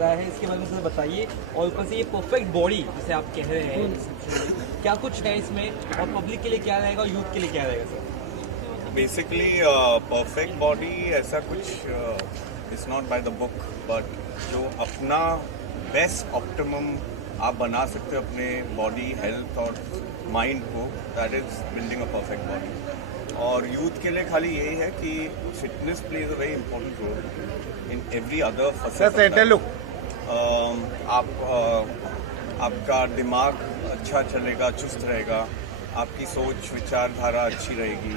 रहा है, इसके बारे में थोड़ा बताइए। और ऊपर से ये परफेक्ट बॉडी जिसे आप कह रहे हैं, क्या कुछ है इसमें, और पब्लिक के लिए क्या रहेगा और यूथ के लिए क्या रहेगा सर? बेसिकली परफेक्ट बॉडी ऐसा कुछ it's not by the book, but जो अपना बेस्ट ऑप्टिमम आप बना सकते हो अपने बॉडी हेल्थ और माइंड को, that is building a perfect body. और यूथ के लिए खाली यही है कि fitness plays a very important role in every other facet. आपका दिमाग अच्छा चलेगा, चुस्त रहेगा, आपकी सोच विचारधारा अच्छी रहेगी,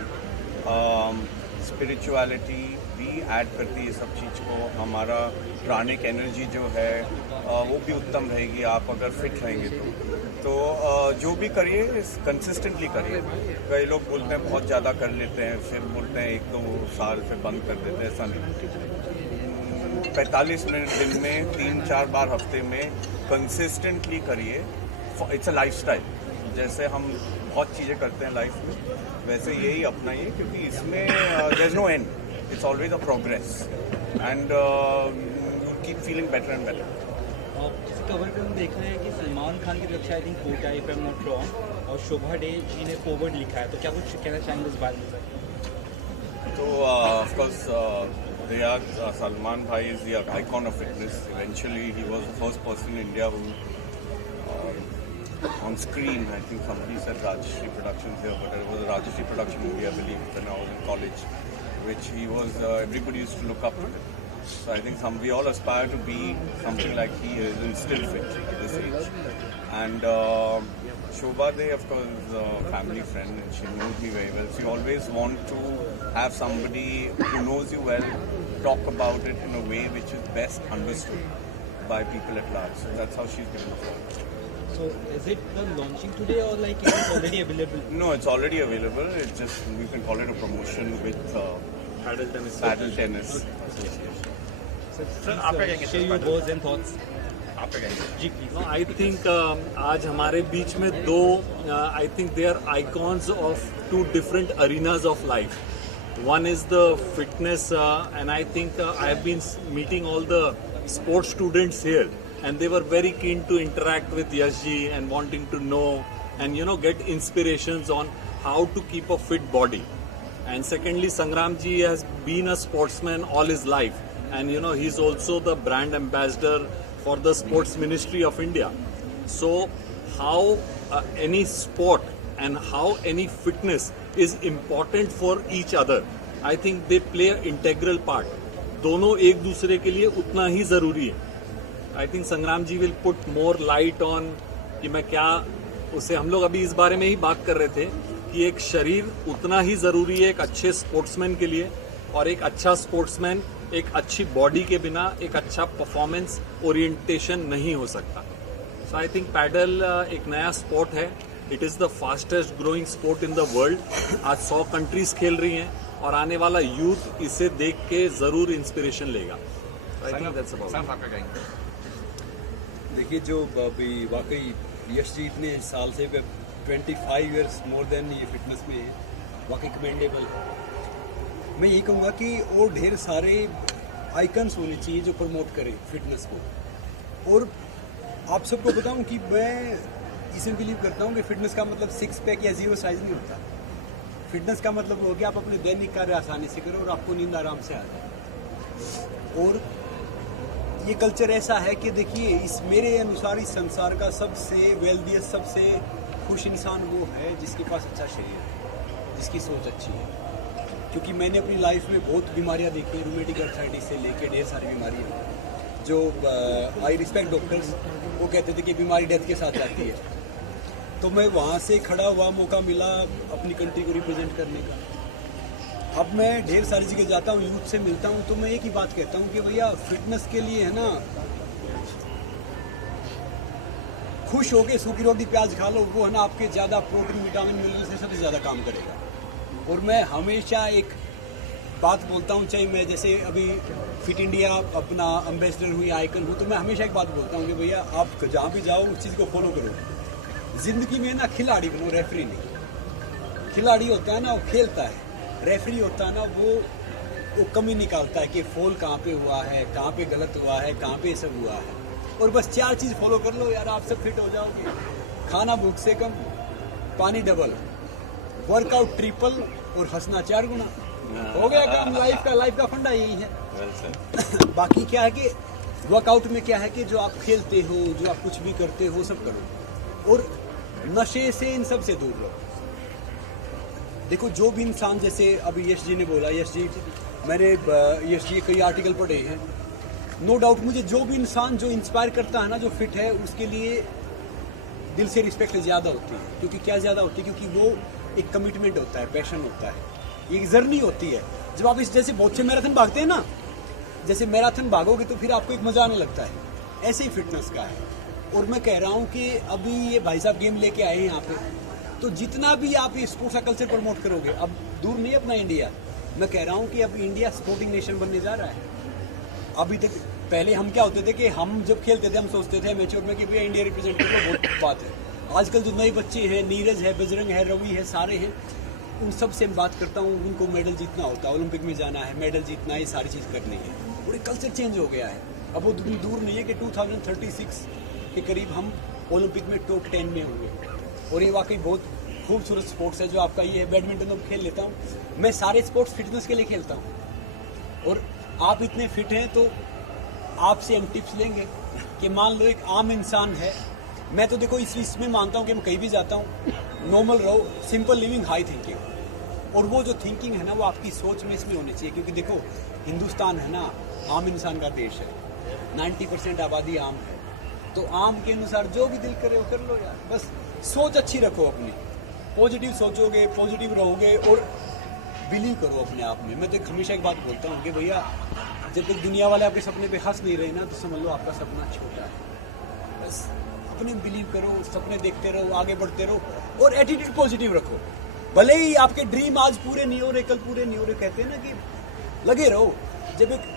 स्पिरिचुअलिटी भी ऐड करती है सब चीज़ को। हमारा प्राणिक एनर्जी जो है वो भी उत्तम रहेगी आप अगर फिट रहेंगे तो जो भी करिए कंसिस्टेंटली करिए। कई लोग बोलते हैं बहुत ज़्यादा कर लेते हैं, फिर बोलते हैं 1-2 साल फिर बंद कर देते हैं, ऐसा नहीं। 45 मिनट दिन में 3-4 बार हफ्ते में कंसिस्टेंटली करिए। It's a lifestyle. जैसे हम बहुत चीज़ें करते हैं लाइफ में, वैसे यही अपनाइए, क्योंकि इसमें there is no end, it's always a progress and you keep feeling better and better. जैसे कवर पे हम देख रहे हैं कि सलमान खान की तरफ से I think quote I, if I am not wrong, और शोभा डे जी ने फॉरवर्ड लिखा है, तो क्या कुछ कहना चाहेंगे इस बारे में सर? तो of course Salman Bhai is the icon of fitness. Eventually, he was the first person in India who, on screen, I think somebody said Rajashri Productions here, but it was a Rajashri production movie, I believe, when I was in college, which he was, everybody used to look up to him. So I think we all aspire to be something like he is and still fit at this age. And Shobha De, of course, is a family friend and she knows me very well. So you always want to have somebody who knows you well talk about it in a way which is best understood by people at large. So that's how she's given the floor. So is it the launching today or like it is already available? No, it's already available. It's just, you can call it a promotion with Paddle Tennis Association. Sir, आपका क्या share your words and thoughts? आपका क्या जी please. I think आज हमारे बीच में दो I think they are icons of 2 different arenas of life. One is the fitness and I think I have been meeting all the sports students here and they were very keen to interact with Yash ji and wanting to know and get inspirations on how to keep a fit body. And secondly, Sangram ji has been a sportsman all his life and he's also the brand ambassador for the Sports Ministry of India. So how any sport and how any fitness is important for each other. I think they play an integral part. दोनों एक दूसरे के लिए उतना ही जरूरी है. I think संग्राम जी will put more light on कि मैं क्या उसे, हम लोग अभी इस बारे में ही बात कर रहे थे कि एक शरीर उतना ही जरूरी है एक अच्छे स्पोर्ट्समैन के लिए, और एक अच्छा स्पोर्ट्समैन एक अच्छी बॉडी के बिना एक अच्छा परफॉर्मेंस ओरिएंटेशन नहीं हो सकता. सो आई थिंक पैडल एक नया स्पोर्ट है. It is the fastest growing sport in the world. आज 100 कंट्रीज खेल रही हैं और आने वाला यूथ इसे देख के ज़रूर इंस्पिरेशन लेगा. I think that's about. देखिए, जो अभी वाकई यश जी इतने साल से 25 ईयर्स मोर देन ये फिटनेस में है, वाकई कमेंडेबल है. मैं यही कहूँगा कि और ढेर सारे आइकन्स होने चाहिए जो प्रमोट करें फिटनेस को. और आप सबको बताऊं कि मैं इसमें बिलीव करता हूं कि फिटनेस का मतलब 6 पैक या 0 साइज नहीं होता. फिटनेस का मतलब हो गया आप अपने दैनिक कार्य आसानी से करो और आपको नींद आराम से आ जाए. और ये कल्चर ऐसा है कि देखिए, इस मेरे अनुसार इस संसार का सबसे वेल्दियस्ट, सबसे खुश इंसान वो है जिसके पास अच्छा शरीर है, जिसकी सोच अच्छी है. क्योंकि मैंने अपनी लाइफ में बहुत बीमारियां देखी, रूमेटिक आर्थराइटिस से लेके ढेर सारी बीमारियां. जो आई रिस्पेक्ट डॉक्टर्स, वो कहते थे कि बीमारी डेथ के साथ जाती है. तो मैं वहाँ से खड़ा हुआ, मौका मिला अपनी कंट्री को रिप्रेजेंट करने का. अब मैं ढेर सारी जगह जाता हूँ, यूथ से मिलता हूँ, तो मैं एक ही बात कहता हूँ कि भैया फिटनेस के लिए है ना, खुश होके सूखी रोटी प्याज खा लो, वो है ना आपके ज़्यादा प्रोटीन विटामिन मिनरल से सबसे ज़्यादा काम करेगा. और मैं हमेशा एक बात बोलता हूँ, चाहे मैं जैसे अभी फिट इंडिया अपना एम्बेसडर हुई, आइकन हूँ, तो मैं हमेशा एक बात बोलता हूँ कि भैया आप जहाँ भी जाओ उस चीज़ को फॉलो करो. जिंदगी में ना खिलाड़ी बनो, रेफरी नहीं. खिलाड़ी होता है ना वो खेलता है, रेफरी होता है ना वो वो कमी निकालता है कि फॉल कहाँ पे हुआ है, कहाँ पे गलत हुआ है, कहाँ पे सब हुआ है। और बस 4 चीज़ फॉलो कर लो यार, आप सब फिट हो जाओगे। खाना भूख से कम, पानी डबल, वर्कआउट ट्रिपल और हंसना 4 गुना। हो गया काम। लाइफ का फंडा यही है। बाकी क्या है कि वर्कआउट में क्या है कि जो आप खेलते हो, जो आप कुछ भी करते हो, सब करो और नशे से इन सब से दूर रहो। देखो जो भी इंसान, जैसे अभी यश जी ने बोला, मैंने यश जी कई आर्टिकल पढ़े हैं, नो डाउट मुझे जो भी इंसान जो इंस्पायर करता है ना, जो फिट है, उसके लिए दिल से रिस्पेक्ट ज़्यादा होती है। क्योंकि क्या ज़्यादा होती है? क्योंकि वो एक कमिटमेंट होता है, पैशन होता है, एक जर्नी होती है। जब आप इस जैसे बहुत से मैराथन भागते हैं ना, जैसे मैराथन भागोगे तो फिर आपको एक मजा आने लगता है, ऐसे ही फिटनेस का है। और मैं कह रहा हूँ कि अभी ये भाई साहब गेम लेके आए हैं यहाँ पे, तो जितना भी आप ये स्पोर्ट्स का कल्चर प्रमोट करोगे, अब दूर नहीं अपना इंडिया, मैं कह रहा हूँ कि अब इंडिया स्पोर्टिंग नेशन बनने जा रहा है। अभी तक पहले हम क्या होते थे कि हम जब खेलते थे हम सोचते थे मैच्योर में कि भैया इंडिया रिप्रेजेंट कर लो, बहुत बात है। आजकल जो नए बच्चे हैं, नीरज है, बजरंग है, रवि है, सारे हैं, उन सब से मैं बात करता हूँ, उनको मेडल जीतना होता है, ओलंपिक में जाना है, मेडल जीतना है, ये सारी चीज़ करनी है। पूरे कल्चर चेंज हो गया है। अब वो दूर नहीं है कि 2036 के करीब हम ओलंपिक में टॉप 10 में होंगे। और ये वाकई बहुत खूबसूरत स्पोर्ट्स है जो आपका ये है। बैडमिंटन तो खेल लेता हूँ मैं, सारे स्पोर्ट्स फिटनेस के लिए खेलता हूँ। और आप इतने फिट हैं तो आपसे हम टिप्स लेंगे कि मान लो एक आम इंसान है, मैं तो देखो इसमें मानता हूँ कि मैं कहीं भी जाता हूँ, नॉर्मल रहो, सिंपल लिविंग, हाई थिंकिंग। और वो जो थिंकिंग है ना, वो आपकी सोच में इसमें होनी चाहिए। क्योंकि देखो हिंदुस्तान है ना, आम इंसान का देश है, 90% आबादी आम है। तो आम के अनुसार जो भी दिल करे वो कर लो यार। बस सोच अच्छी रखो अपनी, पॉजिटिव सोचोगे, पॉजिटिव रहोगे और बिलीव करो अपने आप में। मैं तो हमेशा एक बात बोलता हूँ कि भैया जब तक दुनिया वाले आपके सपने पे हंस नहीं रहे ना, तो समझ लो आपका सपना छोटा है। बस अपने बिलीव करो, सपने देखते रहो, आगे बढ़ते रहो और एटीट्यूड पॉजिटिव रखो। भले ही आपके ड्रीम आज पूरे नहीं हो रहे, कल पूरे नहीं हो रहे, कहते हैं ना कि लगे रहो। जब एक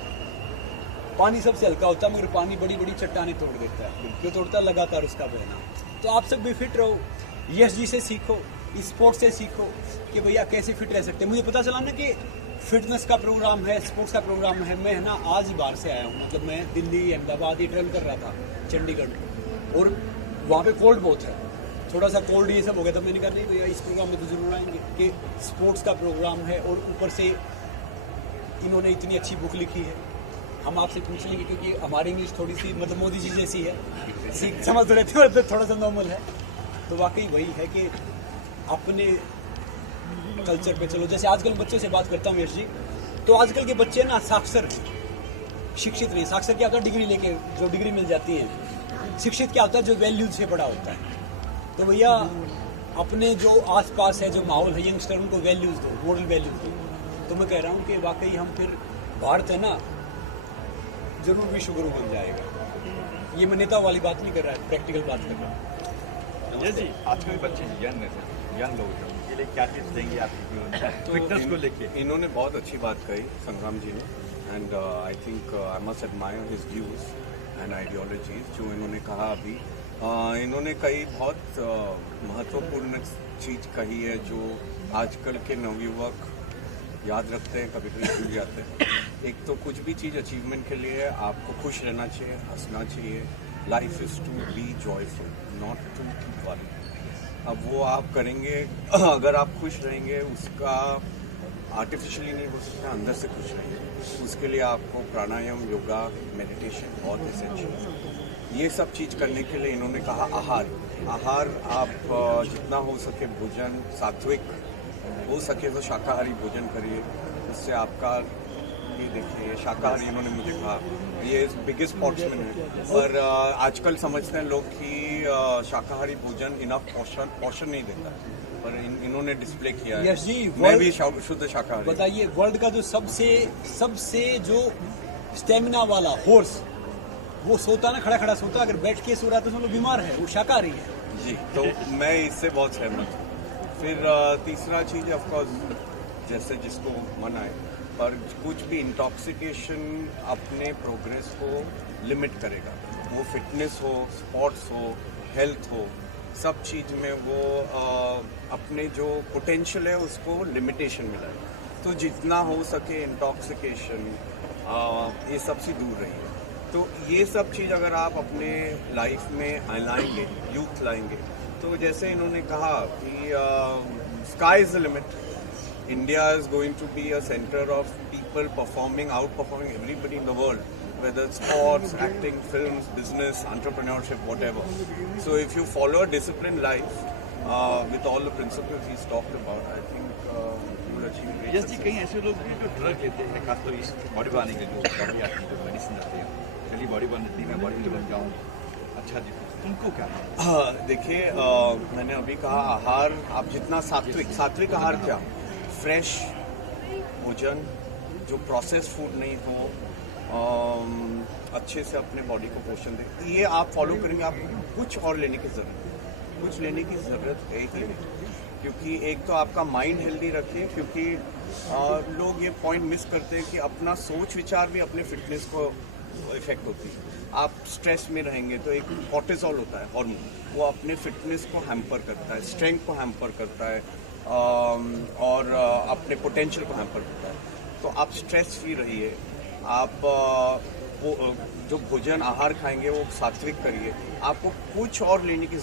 पानी सबसे हल्का होता है मगर पानी बड़ी बड़ी चट्टानें तोड़ देता है, क्यों तोड़ता है? लगातार उसका बहना। तो आप सब भी फिट रहो, यश जी से सीखो, स्पोर्ट्स से सीखो कि भैया कैसे फिट रह सकते हैं। मुझे पता चला ना कि फिटनेस का प्रोग्राम है, स्पोर्ट्स का प्रोग्राम है। मैं है ना आज ही बाहर से आया हूँ, मतलब मैं दिल्ली, अहमदाबाद ही ट्रेवल कर रहा था, चंडीगढ़, और वहाँ पे कोल्ड बहुत है, थोड़ा सा कोल्ड ये सब हो गया। तो मैंने कहा नहीं भैया इस प्रोग्राम में तो जरूर आएंगे कि स्पोर्ट्स का प्रोग्राम है और ऊपर से इन्होंने इतनी अच्छी बुक लिखी है। हम आपसे पूछ लेंगे क्योंकि हमारी इंग्लिश थोड़ी सी मतलब मोदी जी जैसी है, समझ रहते हैं, थोड़ा सा नॉर्मल है। तो वाकई वही है कि अपने कल्चर पे चलो। जैसे आजकल बच्चों से बात करता हूँ यश जी, तो आजकल के बच्चे ना साक्षर, शिक्षित नहीं। साक्षर क्या होता है? डिग्री लेके जो डिग्री मिल जाती है। शिक्षित क्या होता है? जो वैल्यूज से बड़ा होता है। तो भैया अपने जो आसपास है, जो माहौल है, यंगस्टर, उनको वैल्यूज दो, मॉरल वैल्यूज दो। तो मैं कह रहा हूँ कि वाकई हम फिर भारत है ना जरूर विश्व गुरु बन जाएगा। ये मैं नेता वाली बात नहीं कर रहा है, प्रैक्टिकल बात कर रहा हूँ। जी जी, आजकल के बच्चे यंग लोग हैं, उनके लिए क्या टिप्स देंगे आप फिटनेस को लेके? इन्होंने बहुत अच्छी बात कही संग्राम जी ने, and I think I must admire his views and ideologies जो इन्होंने कहा अभी। इन्होंने कई बहुत महत्वपूर्ण चीज़ कही है जो आजकल के नवयुवक याद रखते हैं, कभी कभी भूल जाते हैं। एक तो कुछ भी चीज़ अचीवमेंट के लिए आपको खुश रहना चाहिए, हंसना चाहिए। Life is to be joyful, not to keep worry. अब वो आप करेंगे अगर आप खुश रहेंगे, उसका आर्टिफिशियली नहीं हो सकता, अंदर से खुश रहेंगे। उसके लिए आपको प्राणायाम, योगा, मेडिटेशन बहुत एसेंशियल है। ये सब चीज़ करने के लिए इन्होंने कहा आहार आप जितना हो सके भोजन सात्विक, हो सके तो शाकाहारी भोजन करिए। उससे आपका ये देखिए शाकाहारी इन्होंने मुझे कहा ये बिगेस्ट स्पोर्ट्समैन है, पर आजकल समझते हैं लोग कि शाकाहारी भोजन इनफ पोषण नहीं देता, पर इन्होंने डिस्प्ले किया है। यश जी, मैं भी शुद्ध शाकाहारी। बताइए वर्ल्ड का जो सबसे जो स्टेमिना वाला हॉर्स, वो सोता ना, खड़ा खड़ा सोता, अगर बैठ के सो रहा तो सब बीमार है, वो शाकाहारी है। जी, तो मैं इससे बहुत सहमत हूँ। फिर तीसरा चीज़ ऑफकोर्स जैसे जिसको मन आए, पर कुछ भी इंटॉक्सिकेशन अपने प्रोग्रेस को लिमिट करेगा। वो फिटनेस हो, स्पोर्ट्स हो, हेल्थ हो, सब चीज़ में वो अपने जो पोटेंशियल है उसको लिमिटेशन मिला है। तो जितना हो सके इंटॉक्सिकेशन ये सब से दूर रहिए। तो ये सब चीज़ अगर आप अपने लाइफ में लाएंगे, यूथ लाएंगे, तो जैसे इन्होंने कहा कि sky is the limit. India is going to be a center of people outperforming everybody in the world, whether it's sports, acting, films, business, entrepreneurship, whatever. So if you follow a disciplined life with all the principles he's talked about, I think you will achieve great yes जी, कई ऐसे लोग भी जो drug लेते हैं, खासतौर इस बॉडी बनाने के लिए बॉडी आती है, जो मेडिसिन आती है, चलिए बॉडी बनती है, मैं बॉडी में बन जाऊँ, अच्छा दिखूँ, उनको क्या है? देखिए, मैंने अभी कहा आहार, आप जितना सात्विक आहार क्या, फ्रेश भोजन जो प्रोसेस फूड नहीं हो, अच्छे से अपने बॉडी को पोषण दे, ये आप फॉलो करेंगे, आपको कुछ और लेने की ज़रूरत है ही नहीं। क्योंकि एक तो आपका माइंड हेल्दी रखिए, क्योंकि लोग ये पॉइंट मिस करते हैं कि अपना सोच विचार भी अपने फिटनेस को इफेक्ट होती है। आप स्ट्रेस में रहेंगे तो एक कॉर्टिसोल होता है हार्मोन, वो अपने फिटनेस को हैम्पर करता है, स्ट्रेंथ को हैम्पर करता है, और अपने पोटेंशियल को हैम्पर करता है। तो आप स्ट्रेस फ्री रहिए, आप जो भोजन आहार खाएंगे वो सात्विक करिए, आपको कुछ और लेने की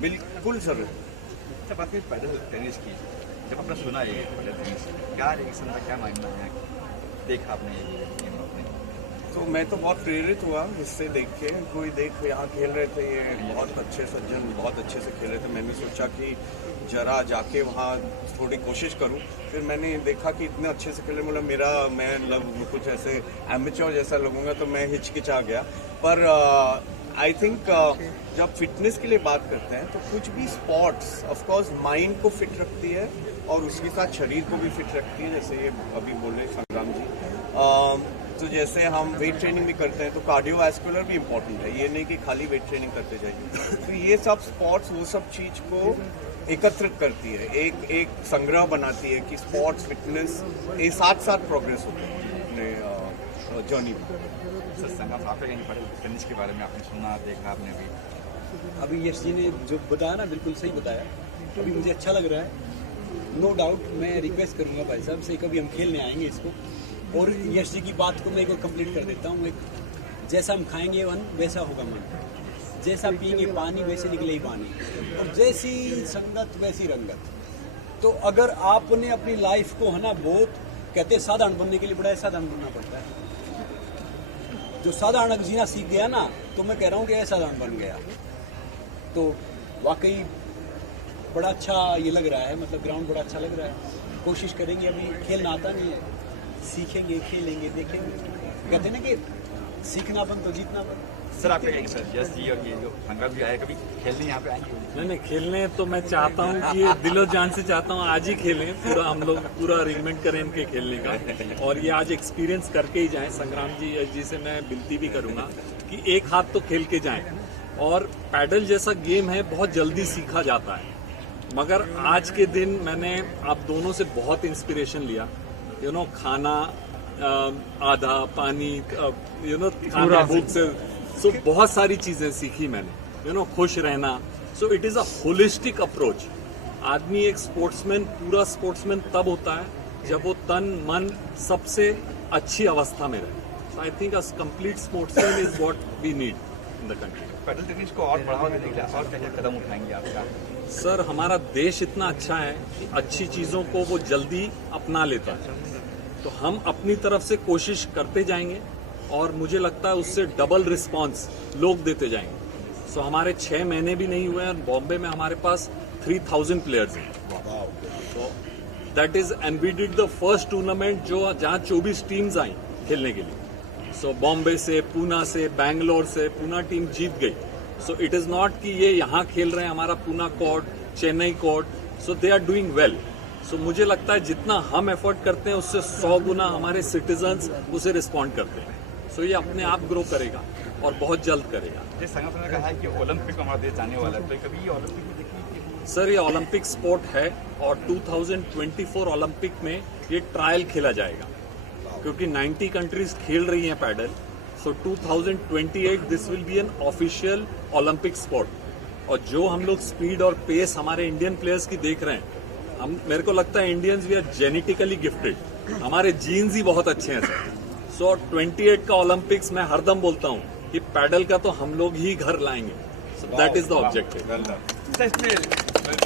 बिल्कुल ज़रूरत है। जब आपने पैडल टेनिस की, जब आपने सुना ये पैडल टेनिस, क्या रिएक्शन था, क्या माइंड में देखा आपने ये गेम अपने? तो मैं तो बहुत प्रेरित हुआ इससे देख के। कोई यहाँ खेल रहे थे, ये बहुत अच्छे सज्जन बहुत अच्छे से खेल रहे थे। मैंने सोचा कि जरा जाके वहाँ थोड़ी कोशिश करूँ। फिर मैंने देखा कि इतने अच्छे से खेले, मतलब मैं कुछ ऐसे एमेच्योर जैसा लगूंगा, तो मैं हिचकिचा गया। पर आई थिंक जब फिटनेस के लिए बात करते हैं तो कुछ भी स्पोर्ट्स ऑफ कोर्स माइंड को फिट रखती है और उसके साथ शरीर को भी फिट रखती है। जैसे ये अभी बोले संग्राम जी, तो जैसे हम वेट ट्रेनिंग भी करते हैं तो कार्डियोवैस्कुलर भी इम्पोर्टेंट है, ये नहीं कि खाली वेट ट्रेनिंग करते जाइए। तो ये सब स्पोर्ट्स वो सब चीज़ को एकत्रित करती है, एक संग्रह बनाती है कि स्पोर्ट्स फिटनेस ये साथ प्रोग्रेस होती है अपने जर्नी में। सर संग्राम, आप पैडल टेनिस के बारे में आपने सुना, देखा आपने भी? अभी यश जी ने जो बताया ना बिल्कुल सही बताया। अभी मुझे अच्छा लग रहा है। नो डाउट मैं रिक्वेस्ट करूंगा भाई साहब से, कभी हम खेलने आएंगे इसको। और यश जी की बात को मैं एक और कंप्लीट कर देता हूँ। जैसा हम खाएंगे वन वैसा होगा मन, जैसा पिएंगे पानी वैसे निकले ही पानी, और जैसी संगत वैसी रंगत। तो अगर आपने अपनी लाइफ को है ना, बहुत कहते हैं साधारण बनने के लिए बड़ा साधारण बनना पड़ता है। जो साधारण जीना सीख गया ना, तो मैं कह रहा हूँ कि असाधारण बन गया। तो वाकई बड़ा अच्छा ये लग रहा है, मतलब ग्राउंड बड़ा अच्छा लग रहा है। कोशिश करेंगे, अभी खेलना आता नहीं है, सीखेंगे, खेलेंगे, देखेंगे। कहते हैं ना कि सीखना बन तो जीतना बन। सर आप क्या सर, यस जी और ये जो संग्राम भी आए, कभी खेलने यहाँ पे आएंगे? नहीं, खेलने तो मैं चाहता हूँ कि ये दिलो जान से चाहता हूँ आज ही खेलें, पूरा हम लोग पूरा अरेंजमेंट करें इनके खेलने का, और ये आज एक्सपीरियंस करके ही जाएं। संग्राम जी से मैं विनती भी करूंगा कि एक हाथ तो खेल के जाएं। और पैडल जैसा गेम है, बहुत जल्दी सीखा जाता है, मगर आज के दिन मैंने आप दोनों से बहुत इंस्पिरेशन लिया। खाना आधा, पानी खाना बुक से, सो बहुत सारी चीजें सीखी मैंने। खुश रहना। So it is a holistic approach. आदमी एक स्पोर्ट्समैन, पूरा स्पोर्ट्समैन तब होता है जब वो तन मन सबसे अच्छी अवस्था में रहे। So I think a complete sportsman is what we need in the country. Padel tennis को और बढ़ावा देने के लिए और क्या कदम उठाएंगे आपका? सर, हमारा देश इतना अच्छा है कि अच्छी चीजों को वो जल्दी अपना लेता है, तो हम अपनी तरफ से कोशिश करते जाएंगे और मुझे लगता है उससे डबल रिस्पांस लोग देते जाएंगे। सो हमारे 6 महीने भी नहीं हुए हैं, बॉम्बे में हमारे पास 3000 प्लेयर्स हैं। तो that is, and we did the first tournament जहां 24 टीम्स आई खेलने के लिए। सो बॉम्बे से, पूना से, बैंगलोर से पूना टीम जीत गई। सो इट इज नॉट कि ये यहाँ खेल रहे हैं हमारा Poona court, Chennai court, so they are doing well. So मुझे लगता है जितना हम एफर्ट करते हैं उससे 100 गुना हमारे सिटीजन्स उसे रिस्पॉन्ड करते हैं। सो ये अपने आप ग्रो करेगा और बहुत जल्द करेगा। जैसे संगठन ने कहा है कि ओलंपिक में हमारा देश जाने वाला है, तो कभी ये ओलंपिक में देखिए? सर, ये ओलंपिक स्पोर्ट है और 2024 ओलंपिक में ये ट्रायल खेला जाएगा, क्योंकि 90 कंट्रीज खेल रही हैं padel. So 2028 this will be an official Olympic sport. और जो हम लोग स्पीड और पेस हमारे इंडियन प्लेयर्स की देख रहे हैं, हम मेरे को लगता है Indians we are genetically gifted, हमारे जीन्स ही बहुत अच्छे हैं सर। सो 28 का ओलंपिक्स मैं हरदम बोलता हूँ कि पैडल का तो हम लोग ही घर लाएंगे, so that is the objective. Well done. Sir इसमें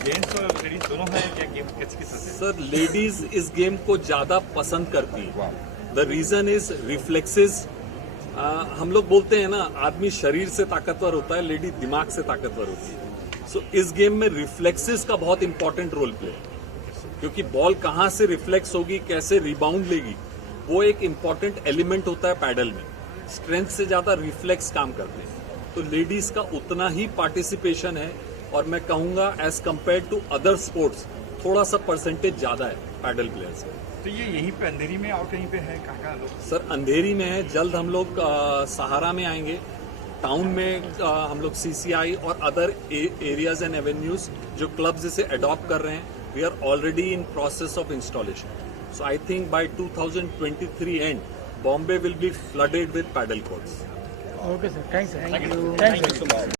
जेंट्स और लेडीज दोनों हैं क्या गेम किस तरह से? सर लेडीज इस गेम को ज्यादा पसंद करती हैं। The reason is reflexes. हम लोग बोलते हैं ना, आदमी शरीर से ताकतवर होता है, लेडी दिमाग से ताकतवर होती है। सो इस गेम में रिफ्लेक्सेस का बहुत इंपॉर्टेंट रोल प्ले है, क्योंकि बॉल कहाँ से रिफ्लेक्स होगी, कैसे रिबाउंड लेगी, वो एक इंपॉर्टेंट एलिमेंट होता है पैडल में। स्ट्रेंथ से ज्यादा रिफ्लेक्स काम करते हैं, तो लेडीज का उतना ही पार्टिसिपेशन है, और मैं कहूंगा as compare to other sports थोड़ा सा परसेंटेज ज्यादा है पैडल प्लेयर्स में। तो ये यहीं पे अंधेरी में और कहीं पे है कहाँ लोग? सर अंधेरी में है, जल्द हम लोग सहारा में आएंगे, टाउन में हम लोग CCI और अदर एरियाज एंड एवेन्यूज जो क्लब्स इसे अडॉप्ट कर रहे हैं, we are already in process of installation. So I think by 2023 and Bombay will be flooded with paddle courts. Okay, sir. Thanks, sir. Thank you so much.